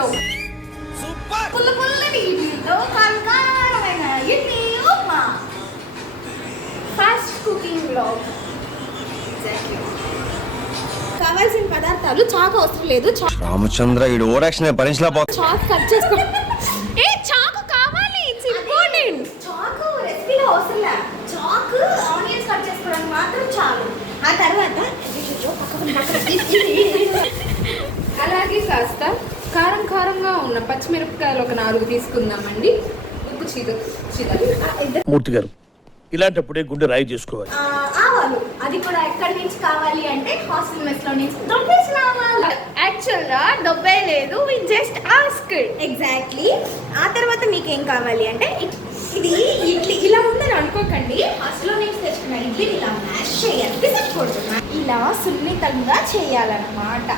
Stove. పుల్ల పుల్లని ఇడ్లీతో కరకరమైన idli upma. Fast cooking blog. కావాల్సిన పదార్థాలు చాకు అవసరం లేదు. రామచంద్ర ఈ ఓవరాక్షన్ భరించలేకపోతే చాకు కట్ చేసుకో. ఏ చాకు కావాలి, ఇట్స్ ఇంపార్టెంట్. చాకు రెసిపీలో అవసరం లేదు. చాకు ఆనియన్స్ కట్ చేసుకోవడానికి మాత్రం చాలు. ఆ తర్వాత అలాగే కాస్త కారం కారంగా ఉన్న పచ్చిమిరపకాయలు ఒక 4 తీసుకుందామండి. ఉప్పు మూర్తి గారు ఇలాంటప్పుడే గుండె రాయి చేసుకోవాలి. ఆవాలు అది కూడా ఎక్కడి నుంచి కావాలి అంటే హాస్టల్ మెస్ లో నుంచి దొబ్బేసిన ఆవాలు. యాక్చువల్ గా దొబ్బే లేదు, వి జస్ట్ ఆస్క్డ్. ఎగ్జాక్ట్లీ. ఆ తర్వాత మీకు ఏం కావాలి అంటే ఇది ఇడ్లీ ఇలా ఉందని అనుకోకండి. హాస్టల్ నుంచి తెచ్చుకున్న ఇడ్లీని ఇలా మ్యాష్ చేయాలి, పిసకూడదు. ఇలా సున్నితంగా చేయాలన్నమాట.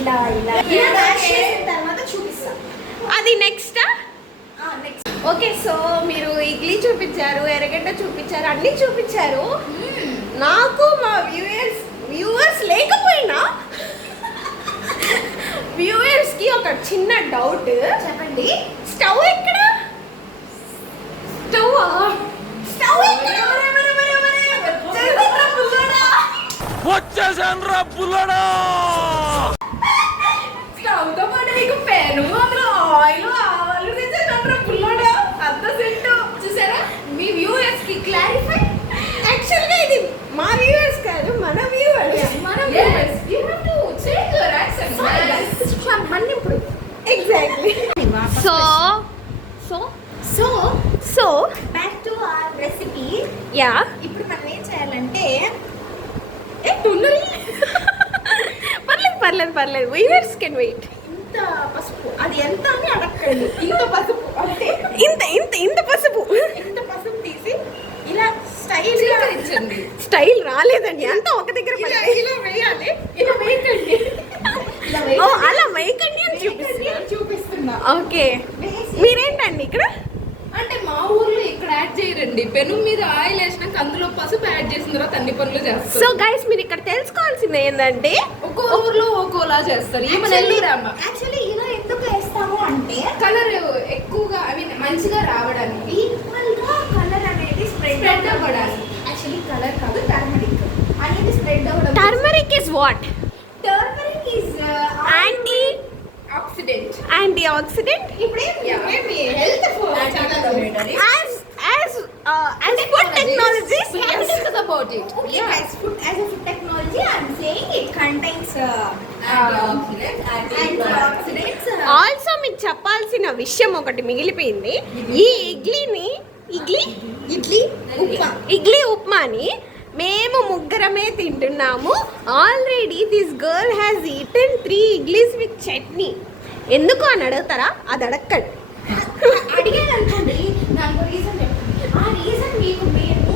ఇలా ఇలా మ్యాష్ చేసిన తర్వాత చూపిస్తాం. అది నెక్స్ట్. ఓకే, సో మీరు ఇడ్లీ చూపించారు, ఎర్రగడ్డ చూపించారు, అన్నీ చూపించారు. నాకు మా వ్యూవర్స్ లేకపోయినా వ్యూవర్స్ కి ఒక చిన్న డౌట్. చెప్పండి, స్టవ్ ఎక్కడ? స్టవ్ వచ్చేసానురా పుల్లడా. స్టవ్ తో పాటు మీకు పెను, అందులో ఆయిల్, ఆవాలు తెచ్చాను పుల్లోడా. అర్థ సెట్టు చూసారా? మీ వ్యూవర్స్ కి క్లారిఫై. యాక్చువల్ గా ఇది మా వ్యూవర్స్ కాదు, మన వ్యూవర్స్. మన viewers you have to change your accent. మన్నిప్పుడు exactly. So back to our recipe. Yeah, ఇప్పుడు మనం ఏం చేయాలంటే పర్లేదు వ్యూవర్స్ కెన్ వెయిట్. ఇంత పసుపు, అది ఎంత అని అడగండి. ఇంత పసుపు అంటే ఇంత పసుపు తీసి ఇలా స్టైల్ రాలేదండి, అంతా ఒక దగ్గర ఇలా వేయాలి. ఇలా వేయకండి, అలా వేయకండి అని చూపిస్తున్నా. ఓకే, మీరేంటండి ఇక్కడ అంటే మా ఊర్లో ఇక్కడ యాడ్ చేయరండి. పెను మీద ఆయిల్ వేసినాక అందులో పసుపు యాడ్ చేసిన తర్వాత అన్ని పనులు చేస్తారు. సో గైస్, మీరు ఇక్కడ తెలుసుకోవాల్సింది ఏంటంటే ఒక్కో ఊర్లో ఒక్కోలా చేస్తారు. యాక్చువల్లీ ఇలా ఎందుకు వేస్తాము అంటే కలర్ ఎక్కువగా మంచిగా రావడానికి, ఈక్వల్ గా కలర్ అనేది స్ప్రెడ్ అవ్వడానికి. యాక్చువల్లీ కలర్ కాదు, టర్మరిక్ అనేది స్ప్రెడ్ అవ్వడం. Turmeric is what? Turmeric is antioxidant. ఇప్పుడు health as food technologies, we can discuss about it. Okay, as a food technology, I am saying it contains antioxidants. Also, మీకు చెప్పాల్సిన విషయం ఒకటి మిగిలిపోయింది. ఈ ఇడ్లీ ఉప్మాని మేము ముగ్గురమే తింటున్నాము. Already this girl has eaten 3 idlis with chutney. ఎందుకు అని అడుగుతారా? అది అడగండి. అడిగాను అనుకోండి, దానికి రీజన్ చెప్పండి. ఆ రీజన్ మీకు మేము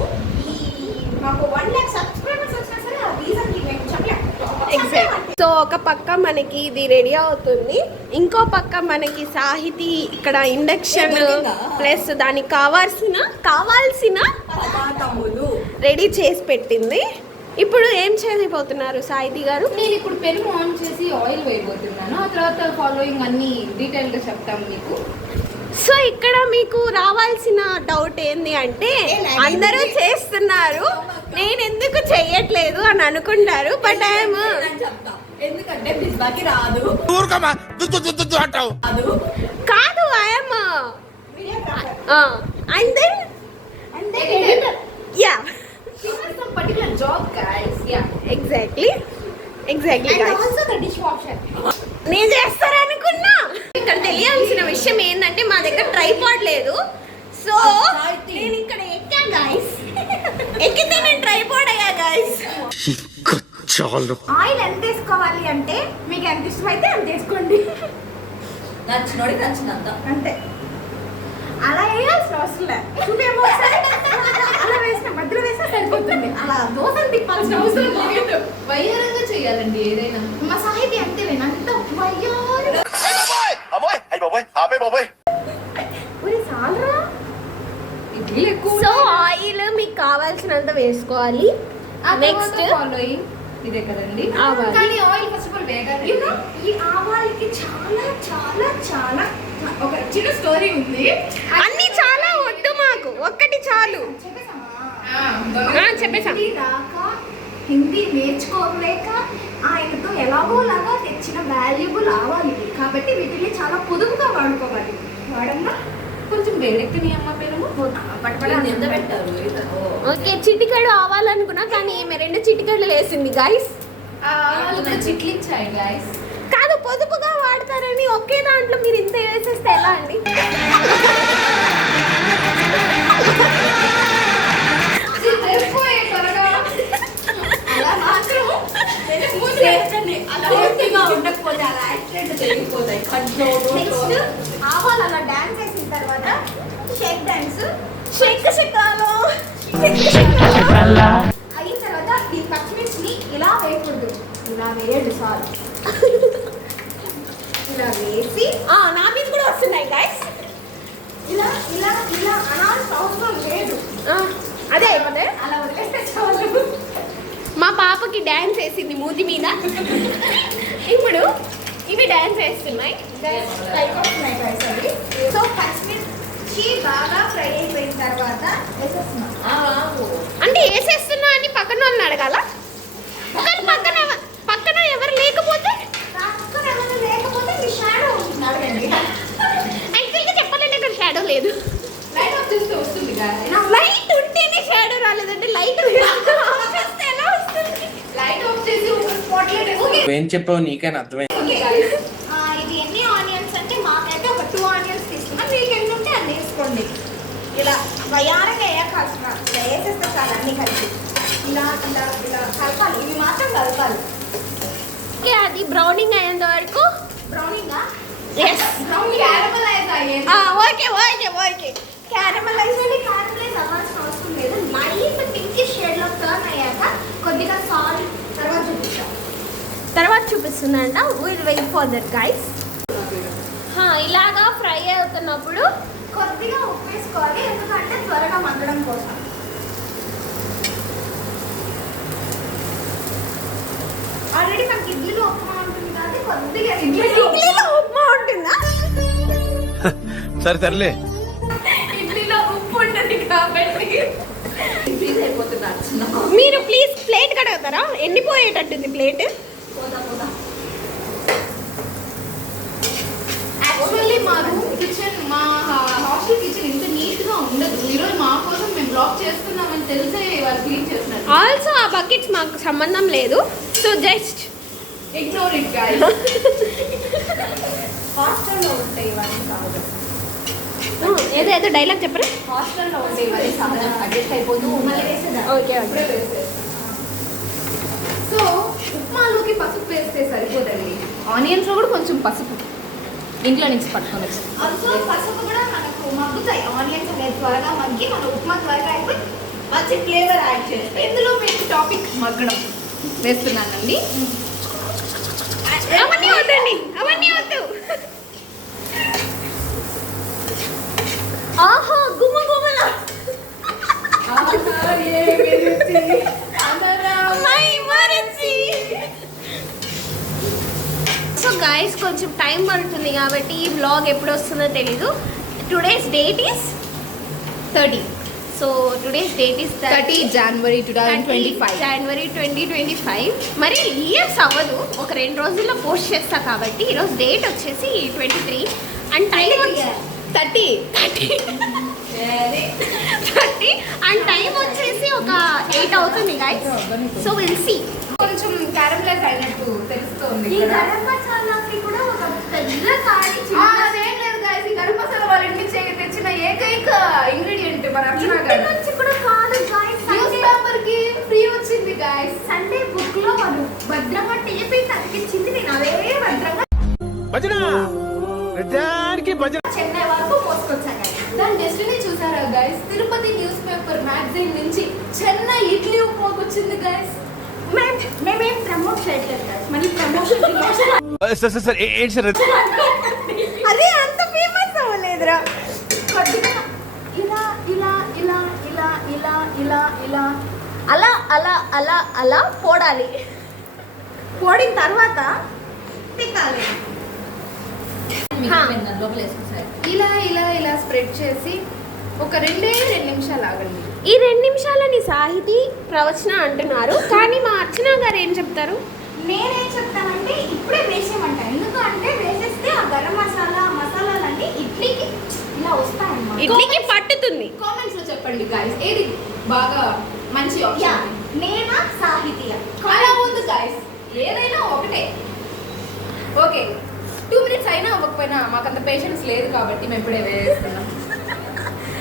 మాకు 1 lakh సబ్స్క్రైబర్స్ వచ్చినా సరే ఆ రీజన్ మేము చెప్పలేము. సో ఒక పక్క మనకి ఇది రెడీ అవుతుంది, ఇంకో పక్క మనకి సాహితీ ఇక్కడ ఇండక్షన్ ప్లస్ దానికి కావాల్సిన పదార్థములు రెడీ చేసి పెట్టింది. ఇప్పుడు ఏం చేయబోతున్నారు సాహితీ గారు? నేను ఇప్పుడు పెరుగు ఆన్ చేసి ఆయిల్ వేయబోతున్నాను. ఆ తర్వాత ఫాలోయింగ్ అన్ని డీటెయిల్గా చెప్తాము మీకు. సో ఇక్కడ మీకు రావాల్సిన డౌట్ ఏంది అంటే, అందరూ చేస్తున్నారు, నేను ఎందుకు చెయ్యట్లేదు అని అనుకుంటారు. బట్ ఐఎమ్ ఎందుకంటే బిస్బాకి రాదు కాదు, I'm and then ya particular job guys. Yeah, exactly guys. Also the dishwasher. నేను చేస్తారనుకున్నా. ఇక్కడ తెలియాల్సిన విషయం ఏంటంటే మా దగ్గర ట్రైపాడ్ లేదు. సో నేను ఇక్కడ ఎక్కా గైస్. ఎక్కితే నేను ట్రైపాడ్ అయ్యా గైస్. ఆయిల్ ఎంత వేసుకోవాలి అంటే మీకు ఎంత ఇష్టమైతే అంత వేసుకోండి. నచ్చినంత అంతే. అలా వేయాల్సిన అవసరం లేదు. చూపేమో అలా వేసిన మధ్యలో వేస్తే సరిపోతుంది. అలా దోశలు తిప్పాల్సిన అవసరం లేదు. వయ్యారంగా చేయాలండి ఏదైనా. మా సాహితీ అంతే అంత వయ్యారు. ఇడ్లీ ఎక్కువ. సో ఆయిల్ మీకు కావాల్సినంత వేసుకోవాలి. నెక్స్ట్ ఫాలోయింగ్ ఇదే కదండి ఆవాలు. కానీ ఆయిల్ ఫస్ట్ ఆఫ్ ఆల్ వేగాలి. You know, ఈ ఆవాలకి చాలా చాలా చాలా ఒక చిన్న స్టోరీ ఉంది. అన్ని చాలా వద్దు మాకు, ఒక్కటి చాలు. చెప్పేసా హిందీ రాక, హిందీ నేర్చుకోలేక ఆయనతో ఎలాగోలాగా తెచ్చిన వాల్యుబుల్ ఆవాలు ఇవి. కాబట్టి వీటిని చాలా పొదుపుగా వాడుకోవాలి. వాడమ్మా కొంచెం వేడెక్కని అమ్మ పెరుగు ఎంత పెట్టారు? ఓకే, చిటికెడు ఆవాలనుకున్నా కానీ ఈమె 2 చిటికెళ్ళు వేసింది గైస్. చిట్లిచ్చాయి గైస్. కాదు, పొదుపుగా వాడతారని ఒకే దాంట్లో మీరు ఇంత వేసేస్తే ఎలా అండి? అలా మాత్రం చేయండి. అలా పూర్తిగా ఉండకపోతే అలా యాక్సిడెంట్ జరిగిపోతాయి. నెక్స్ట్ ఆవాలు అలా డాన్స్ వేసిన తర్వాత షేక్ డాన్స్, షేక్ షికాలో అయిన తర్వాత ఈ పచ్చిమిర్చిని ఇలా వేయకూడదు, ఇలా వేయండి సార్. ఇలా వేసి నా మీద కూడా వస్తున్నాయి గైస్. ఇలా ఇలా ఇలా అనాల్సిన అవసరం లేదు. అదే అయిపోతే అలా వదిలేస్తే చాలు. మా పాపకి డ్యాన్స్ వేసింది మూతి మీద. ఇప్పుడు ఇవి డ్యాన్స్ వేస్తున్నాయి. సో పచ్చిమిర్చి బాగా ఫ్రై అయిపోయిన తర్వాత వేసేస్తున్నాం. అంటే వేసేస్తున్నా అని పక్కన వాళ్ళని అడగాల? కానీ పక్కన ఎవరు లేకపోతే పక్కన ఎవరైనా లేకపోతే మీ షాడో ఉంటుంది, అడగండి. యాక్చువల్గా చెప్పాలంటే ఇక్కడ షాడో లేదు. లైట్ ఆఫ్ చేస్తే వస్తుంది guys. లైట్ ఉంటేనే షాడో రాలేదంటే లైట్ చేస్తే ఎలా వస్తుంది? లైట్ ఆఫ్ చేసి ఒక స్పాట్ లైట్ ఏం చెప్పావు నీకైనా అర్థమైంది. ఇది ఎన్ని ఆనియన్స్ అంటే మాకైతే ఒక 2 ఆనియన్స్ తీసుకున్నాం. మీకు ఎన్ని ఉంటే అన్ని వేసుకోండి. ఇలా వయారంగా వేయకాల్సిన వేసేస్తే చాలు అన్ని కలిపి ఇలా ఇలా ఇలా కలపాలి. ఇవి మాత్రం కలపాలి. ఓకే, అది బ్రౌనింగ్ అయ్యేంత వరకు బ్రౌనింగా ఎస్. క్యారమలైజ్ అయ్యేది. Okay okay okay. క్యారమలైజ్ అవ్వాల్సిన అవసరం లేదు. లైట్ పింకిష్ షేడ్ లో టర్న్ అయ్యాక కొద్దిగా సాల్ట్ తర్వాత చూపిస్తుందంట. Will wait for that guys. ఇలాగా ఫ్రై అవుతున్నప్పుడు కొద్దిగా ఉప్పు వేసుకోవాలి, ఎందుకంటే త్వరగా మగ్గడం కోసం. ఆల్రెడీ మనకి ఇడ్లీలో ఉప్మా ఉంటుంది కాబట్టి కొద్దిగా ఇడ్లీలో ఉప్మా ఉంటుందా? సరే సర్లే. ఇడ్లీలో ఉప్పు ఉంటుంది కాబట్టి ఫ్రీజ్ అయిపోతున్నారు. మీరు ప్లీజ్ ప్లేట్ కడగతారా? ఎండిపోయేటట్టుంది ప్లేట్. యాక్చువల్లీ మా రూమ్ కిచెన్, మా హాస్టల్ కిచెన్ ఇంత నీట్ గా ఉండదు. ఈరోజు మా కోసం మేము బ్లాక్ చేస్తున్నామని తెలిసే వాళ్ళు క్లీన్ చేస్తున్నారు. ఆల్సో ఆ బకెట్స్ మాకు సంబంధం లేదు. So just ignore it guys. హాస్టల్లో ఉంటాయి ఇవన్నీ కాదు. ఏదో ఏదో డైలాగ్ చెప్పరా? హాస్టల్లో ఉంటాయి ఇవన్నీ సహజం. అడ్జస్ట్ అయిపోతూ మళ్ళీ వేసేదా. ఓకే ఇప్పుడే వేసేస్తాం. సో ఉప్మాలోకి పసుపు వేస్తే సరిపోదండి. ఆనియన్స్ లో కూడా కొంచెం పసుపు ఇంట్లో నుంచి పట్టుకొని వచ్చి ఆల్సో పసుపు కూడా మనకు మగ్గుతాయి. ఆనియన్స్ అనేది త్వరగా మగ్గి మన ఉప్మా త్వరగా అయిపోయి మంచి ఫ్లేవర్ యాడ్ చేస్తాయి. ఇందులో మీకు టాపిక్ మగ్గడం వేస్తున్నానండి. అవన్నీ వద్దండి, అవన్నీ వద్దు. ఆహా, గుమ్మ గుమ్మల సో గైస్ కొంచెం టైం పడుతుంది కాబట్టి ఈ వ్లాగ్ ఎప్పుడు వస్తుందో తెలీదు. Today's date is 30. So today's date is 30 జనవరి 2025. జనవరి 2025. మరి ఇయర్స్ అవ్వదు, ఒక 2 రోజుల్లో పోస్ట్ చేస్తా కాబట్టి ఈరోజు డేట్ వచ్చేసి 23 అండ్ టైం 30 అండ్ టైం వచ్చేసి ఒక 8 అవుతుంది గైస్. So will see. కొంచెం క్యారమలైజ్ అయినట్టు తెలుస్తుంది. ఈ గరం మసాలాకి కూడా ఒక పెద్ద కాడి అదేం లేదు గైస్, ఈ గరం మసాలా వాళ్ళ ఇంటికి తెచ్చిన ఏకైక ఇంగ్రీడియంట్ మన అర్చన గారు నుంచి కూడా కాదు గాయ్స్. న్యూస్ పేపర్ కి ఫ్రీ వచ్చింది గైస్. సండే బుక్ లో వాళ్ళు భద్రంగా టేపి తగ్గించింది. నేను అదే భద్రంగా చెన్నై వరకు మోసుకొచ్చాను. దాని డెస్టినీ చూసారా guys? Tirupati news paper magazine నుంచి చెన్నై ఇడ్లీ ఉప్మాకి వచ్చింది గైస్. మేమేం ప్రమోట్ చేయట్లేదు guys. మళ్ళీ ప్రమోషన్ సార్ ఏంటి సార్? అదే అంత ఫేమస్ అవ్వలేదురా. కొద్దిగా ఇలా ఇలా ఇలా ఇలా ఇలా ఇలా ఇలా అలా అలా అలా అలా పోడాలి. పోడిన తర్వాత తిక్కాలి. లోపల వేసుకోసారి ఇలా ఇలా ఇలా స్ప్రెడ్ చేసి ఒక 2 నిమిషాలు ఆగండి. ఈ 2 నిమిషాలని సాహితీ ప్రవచన అంటున్నారు, కానీ మా అర్చన గారు ఏం చెప్తారు? నేనేం చెప్తానంటే ఇప్పుడే వేసేయమంట. ఎందుకు అంటే వేసేస్తే ఆ గరం మసాలాలన్నీ ఇడ్లీకి ఇలా వస్తాయన్నమాట. ఇడ్లీకి పట్టుతుంది. కామెంట్స్ లో చెప్పండి గైస్, ఏది బాగా మంచి యా, ఆప్షన్? నేనా సాహితీయ? అలా ఉంది గైస్, ఏదైనా ఒకటే. ఓకే, 2 మినిట్స్ అయినా అవ్వకపోయినా మాకంత పేషెన్స్ లేదు కాబట్టి మేము ఇప్పుడే వేస్తున్నాం.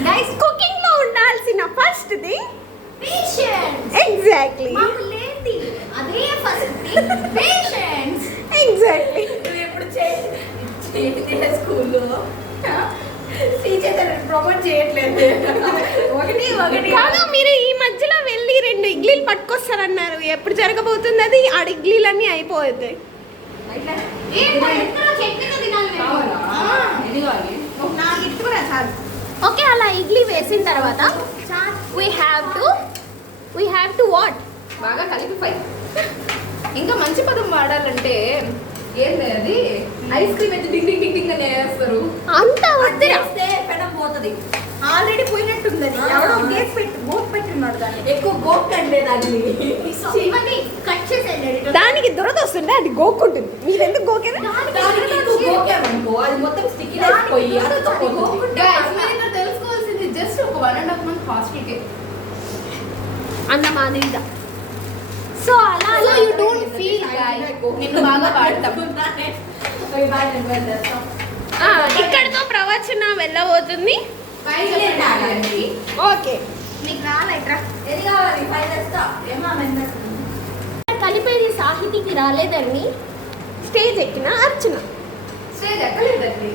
గైస్, కుకింగ్ లో ఉండాల్సిన ఫస్ట్ థింగ్ పేషెన్స్. ఎగ్జాక్ట్లీ మాకు లేంది అదే ఫస్ట్ థింగ్, పేషెన్స్. ఎగ్జాక్ట్లీ. నువ్వు ఎప్పుడు చేతి స్కూల్లో ప్రమోట్ చేయట్లేదు. ఒకటి కాదు, మీరు ఈ మధ్యలో వెళ్ళి 2 ఇడ్లీలు పట్టుకొస్తారన్నారు. ఎప్పుడు జరగబోతుంది అది? ఆ ఇడ్లీలన్నీ అయిపోతాయి. ఓకే, అలా ఇడ్లీ వేసిన తర్వాత we have to what? బాగా కలిపి ఇంకా మంచి పదం వాడాలంటే ఏంది అది, ఐస్ క్రీమ్ అయితే డింగ్ డింగ్ డింగ్ డింగ్ అని వేస్తారు. అంత వద్దురా. పెనం పోతుంది. ఆల్రెడీ పోయినట్టుంది అది. ఎవడో గోక్ పెట్టున్నాడు దాన్ని. ఎక్కువ గోక్ కంటే దాన్ని ఇవన్నీ కట్ చేసేయండి. దానికి దురద వస్తుంటే అది గోక్కుంటుంది. మీరు ఎందుకు గోకేదా? అది మొత్తం స్టిక్కీ అయిపోయి తెలుసుకోవాల్సింది జస్ట్ ఒక 1.5 month హాస్టల్కి అన్న మాదిరిగా. సో అలా సో యూ డోంట్ ఫీల్ నిన్ను బాగా వాడతాం. ఇక్కడతో ప్రవచన వెళ్ళబోతుంది. ఓకే, నీకు రాలేట్రా? ఏది కావాలి? 5 వేస్తా. ఏమా కలిపేది సాహితీకి రాలేదని స్టేజ్ ఎక్కిన అర్చన. స్టేజ్ ఎక్కలేదండి.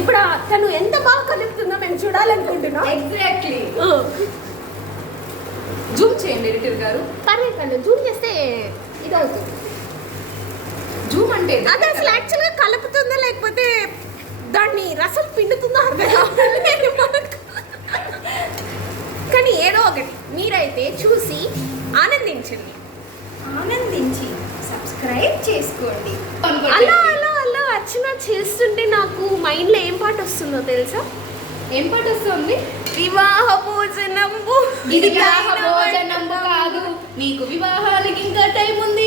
ఇప్పుడు తను ఎంత బాగా కలుపుతుందో మేము చూడాలనుకుంటున్నాం. ఎగ్జాక్ట్లీ. జూమ్ చేయండి ఎడిటర్ గారు. పర్లేదు, జూమ్ చేస్తే ఇది అవుతుంది. జూమ్ అంటే అది అసలు యాక్చువల్గా కలుపుతుందా లేకపోతే దాన్ని రసం పిండుతుందో అర్థం కావట్లేదు మనకు. కానీ ఏదో ఒకటి మీరైతే చూసి ఆనందించండి. ఆనందించి సబ్స్క్రైబ్ చేసుకోండి. అలా అలా అలా అర్చన చేస్తుంటే నాకు మైండ్లో ఏం పాట వస్తుందో తెలుసా? ఏం పాట వస్తుంది? వివాహ భోజనంబు. ఇది వివాహ భోజనంబు కాదు, నీకు వివాహానికి ఇంకా టైం ఉంది.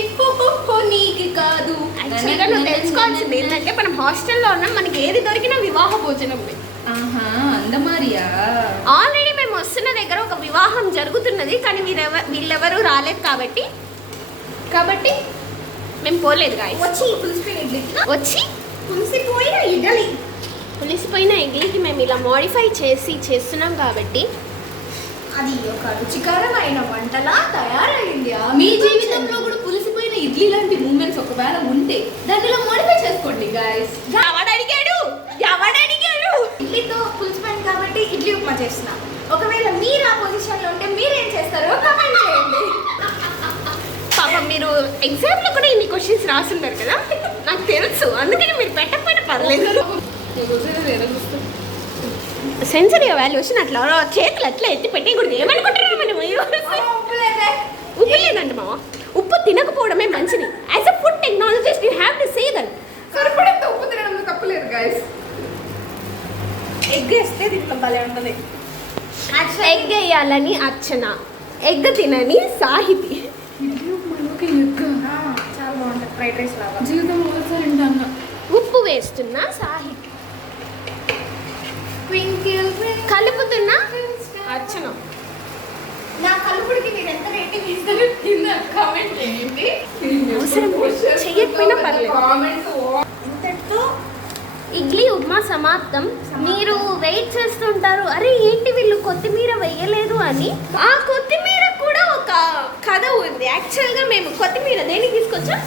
నీకు కాదు. యాక్చువల్గా నువ్వు తెలుసుకోవాల్సింది ఏంటంటే మనం హాస్టల్లో ఉన్నాం, మనకి ఏది దొరికినా వివాహ భోజనం. ఆహా, అందమారియా. ఆల్రెడీ మేము వస్తున్న దగ్గర ఒక వివాహం జరుగుతున్నది, కానీ వీళ్ళెవరూ రాలేదు కాబట్టి మేము పోలేదు. వచ్చి పులిసిపోయిన ఇడ్లీకి వచ్చి పులిసిపోయిన ఇడ్లీకి మేము ఇలా మోడిఫై చేస్తున్నాం కాబట్టి అది ఒక రుచికరమైన వంటలా తయారైంది. మీ జీవితంలో కూడా పులిసిపోయిన ఇడ్లీ లాంటి మూమెంట్స్ ఒకవేళ ఉంటే దానిలో మోడిఫై చేసుకోండి గైస్. ఎవడడిగాడు? ఇడ్లీతో పులిసిపోయింది కాబట్టి ఇడ్లీ ఉప్మా చేస్తున్నా. ఒకవేళ మీరు ఆ పొజిషన్లో ఉంటే మీరేం చేస్తారో కమెంట్ చేయండి. పాపం మీరు ఎగ్జామ్లో కూడా ఇన్ని క్వశ్చన్స్ రాస్తున్నారు కదా, నాకు తెలుసు. అందుకని మీరు పెట్టకపోయినా పర్లేదు. సెన్సరీ వాల్యుయేషన్ అట్లా చేతులు అట్లా ఎత్తి పెట్టకూడదు. ఏమనుకుంటున్నాం మనం? ఉప్పు లేదండి మామ. ఉప్పు తినకపోవడమే మంచిది. As a food technologist you have to say that. సరిపడేంత ఉప్పు తినడం తప్పలేదు గైస్. ఎగ్ వేస్తే దీంట్లో భలే ఉంటుంది. ఎగ్ వేయాలని అర్చన, ఎగ్ తినని సాహితీ. చాలా బాగుంటుంది, ఫ్రైడ్ రైస్ లాగా. జీవితం ఒకసారి తింటాను. ఉప్పు వేస్తున్న సాహితీ, కలుపుతున్న అర్చన. నా కలుపుడికి మీరు ఎంత రేటింగ్ ఇస్తారు కింద కామెంట్ చేయండి. అవసరం చెయ్యకపోయినా పర్లేదు. ఇంతటితో ఇడ్లీ ఉప్మా సమాప్తం. మీరు వెయిట్ చేస్తుంటారు, అరే ఏంటి వీళ్ళు కొత్తిమీర వేయలేదు అని. ఆ కొత్తిమీర కూడా ఒక కథ ఉంది. యాక్చువల్గా మేము కొత్తిమీర దేనికి తీసుకొచ్చాం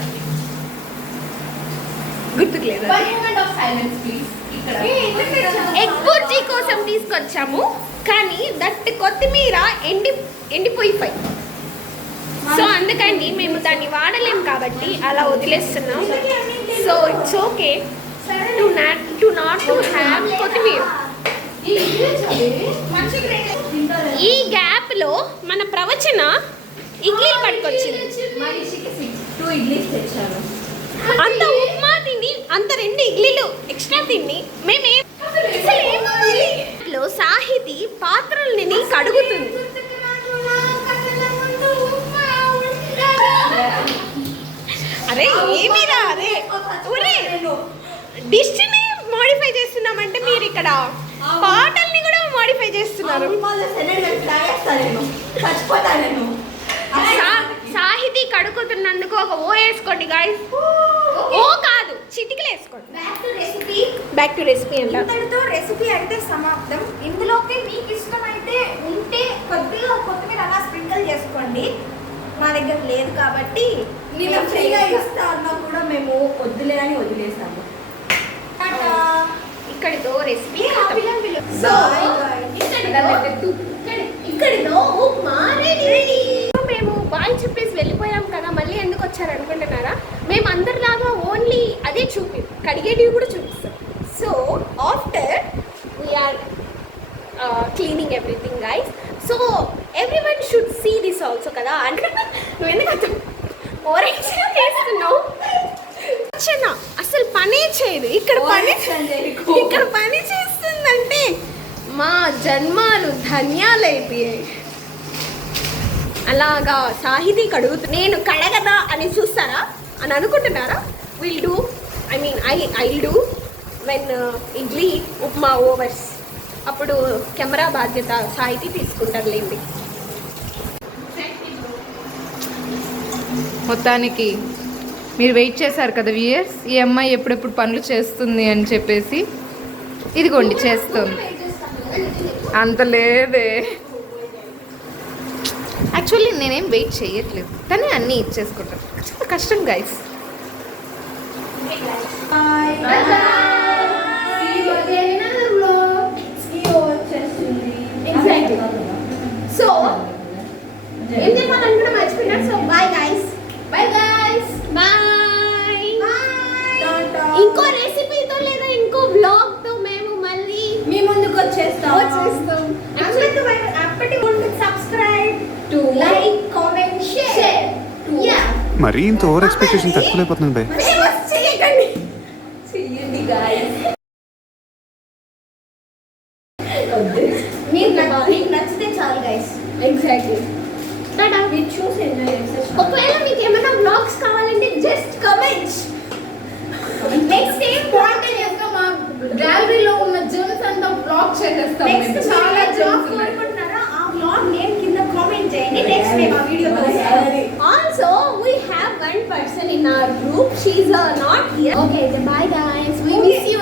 గుర్తుకు లేదు. ఎగ్ బుర్జీ కోసం తీసుకొచ్చాము, కానీ దట్ కొత్తిమీర ఎండిపోయిపోయి. సో అందుకని మేము దాన్ని వాడలేం కాబట్టి అలా వదిలేస్తున్నాం. So it's okay to not to have కొత్తిమీర. ఈ గ్యాప్లో మన ప్రవచన ఇడ్లీలు పట్టుకొచ్చింది. మనిషికి 2 ఇడ్లీస్ తెచ్చాను. అంత ఉప్మా తిని అంత 2 ఇడ్లీలు ఎక్స్ట్రా తిని మేమే సాహితి పాత్రల్ని కడుగుతుంది. అరే ఏమిరా అరే డిష్ ని మోడిఫై చేస్తున్నామంటే మీరు ఇక్కడ పాటల్ని కూడా మోడిఫై చేస్తున్నారు. సాహితి కడుగుతున్నందుకు ఒక ఓ వేసుకోండి గాయ్స్. ఓ కాదు చిటికలు వేసుకోండి. బ్యాక్ టు రెసిపీ అంట. ఇంతటితో రెసిపీ అయితే సమాప్తం. ఇందులోకి మీకు ఇష్టమైతే ఉంటే కొద్దిగా కొత్తిమీర అలా స్ప్రింకిల్ చేసుకోండి. మా దగ్గర లేదు కాబట్టి నేను ఫ్రీగా ఇస్తా అన్నా కూడా మేము వద్దులే అని వదిలేసాము. ఇక్కడితో రెసిపీ సో ఇక్కడితో ఉప్మా రెడీ. మేము బాయ్ చెప్పేసి వెళ్ళిపోయాం కదా, మళ్ళీ ఎందుకు వచ్చారు అనుకుంటున్నారా? మేము అందరిలాగా ఓన్లీ అదే కడిగేటివి కూడా చూపిస్తాం. So after we're cleaning everything guys. So everyone should see this also కదా. అంటే నువ్వు ఎందుకు ఓరెక్షన్ చేస్తున్నావు? అసలు పనే చేయదు. ఇక్కడ పని చేస్తుందంటే మా జన్మాలు ధన్యాలైపోయాయి. అలాగా సాహితీ కడుగుతుంది. నేను కడగదా అని చూస్తారా అని అనుకుంటున్నారా? Will do I do when idli upma overs. అప్పుడు కెమెరా బాధ్యత సాహితీ తీసుకుంటారులేండి. మొత్తానికి మీరు వెయిట్ చేశారు కదా వ్యూయర్స్, ఈ అమ్మాయి ఎప్పుడెప్పుడు పనులు చేస్తుంది అని చెప్పేసి. ఇదిగోండి చేస్తుంది. అంత లేదే, యాక్చువల్లీ నేనేం వెయిట్ చేయట్లేదు కానీ అన్నీ ఇచ్చేసుకుంటాను. చాలా కష్టం గైస్. సో ఏం చెప్పాలనుకున్నా మర్చిపోయినారు. So bye guys. బాయ్ ఇంకో రెసిపీతో లేదా ఇంకో వ్లాగ్ తో మేము మళ్ళీ మీ ముందుకు వచ్చేస్తాం. అప్పటి ముందు subscribe to like comment share. మరీ ఇంత ఓవర్ ఎక్స్పెక్టేషన్ తక్కువైపోతుంది బై. చేయకండి. చెయ్యండి గాయస్. మీకు నచ్చితే చాలు గైస్. ఎగ్జాక్ట్లీ. మీరు చూసి ఎంజాయ్ చేసేసి ఒకవేళ మీకు ఏమైనా వ్లాగ్స్ కావాలంటే జస్ట్ కమెంట్స్. నెక్స్ట్ ఏం స్పాంటేనియస్గా మా గ్యాలరీలో ఉన్న జర్మ్స్ అంతా బ్లాక్ చేసేస్తాం. నెక్స్ట్ చాలా జాబ్ జర్మ్స్ కోరుకుంటున్నారా? ఆ వ్లాగ్ నేమ్ కింద కామెంట్ చేయండి. నెక్స్ట్ మేము ఆ వీడియో చేస్తాం. Also, we have one person in our group. She's not here. Okay, bye guys. We miss you